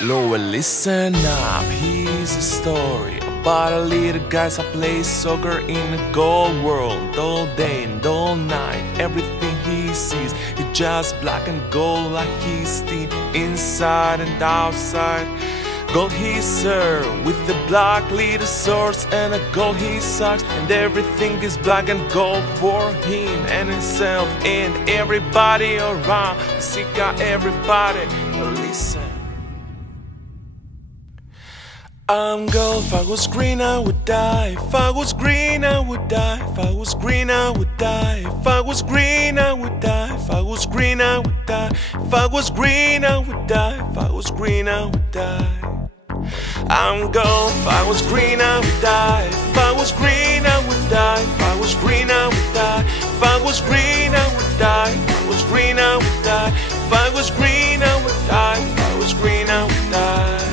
Lowell, listen up, here's a story about a little guy that plays soccer in a gold world. All day and all night, everything he sees is just black and gold, like his team inside and outside. Gold he served with the black little swords, and a gold he sucks, and everything is black and gold for him and himself and everybody around. Seek out everybody, listen. I'm gold, if I was green I would die. If I was green I would die. If I was green I would die. If I was green I would die. If I was green I would die. If I was green I would die. If I was green I would die. I'm gold, if I was green I would die. If I was green I would die. If I was green I would die. If I was green I would die. If I was green I would die. If I was green I would die. If I was green I would die.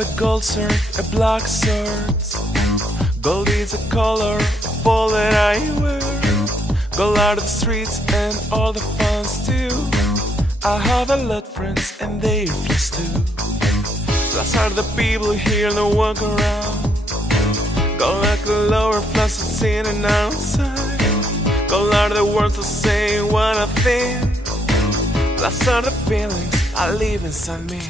A gold sword, a black sword. Gold is a color of all that I wear. Gold are the streets and all the fans too. I have a lot of friends and they flex too. Plus are the people here that walk around. Gold like the lower flashes in and outside. Gold are the words that say what I think. Plus are the feelings I live inside me.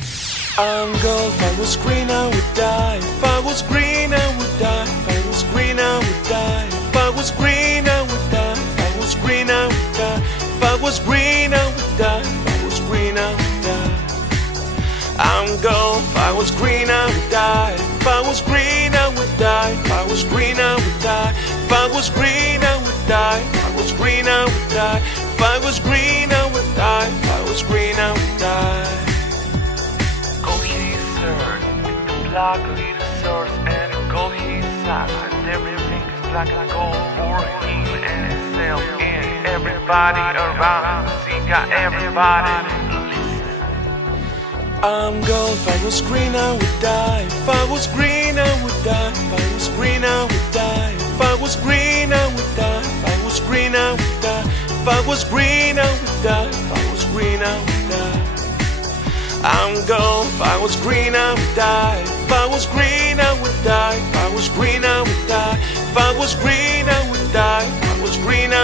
I'm gold, if I was green I would die. If I was green I would die. If I was green I would die. If I was green I would die. If I was green I would die. If I was green I would die. If I was green I would die. I'm gold, if I was green I would die. If I was green I would die. If I was green I would die. If I was green I would die. If I was green I would die. If I was green I would die. If I was green I would die. With the black little swords and gold he sucks, and everything is black and gold for him and himself and everybody around. Seek out everybody, listen. I'm gold, if I was green I would die. If I was green I would die. If I was green I would die. If I was green I would die. If I was green I would die. If I was green I would die. If I was green I would die. I'm gold, if I was green I would die. If I was green I would die. If I was green I would die. If I was green I would die. If I was green I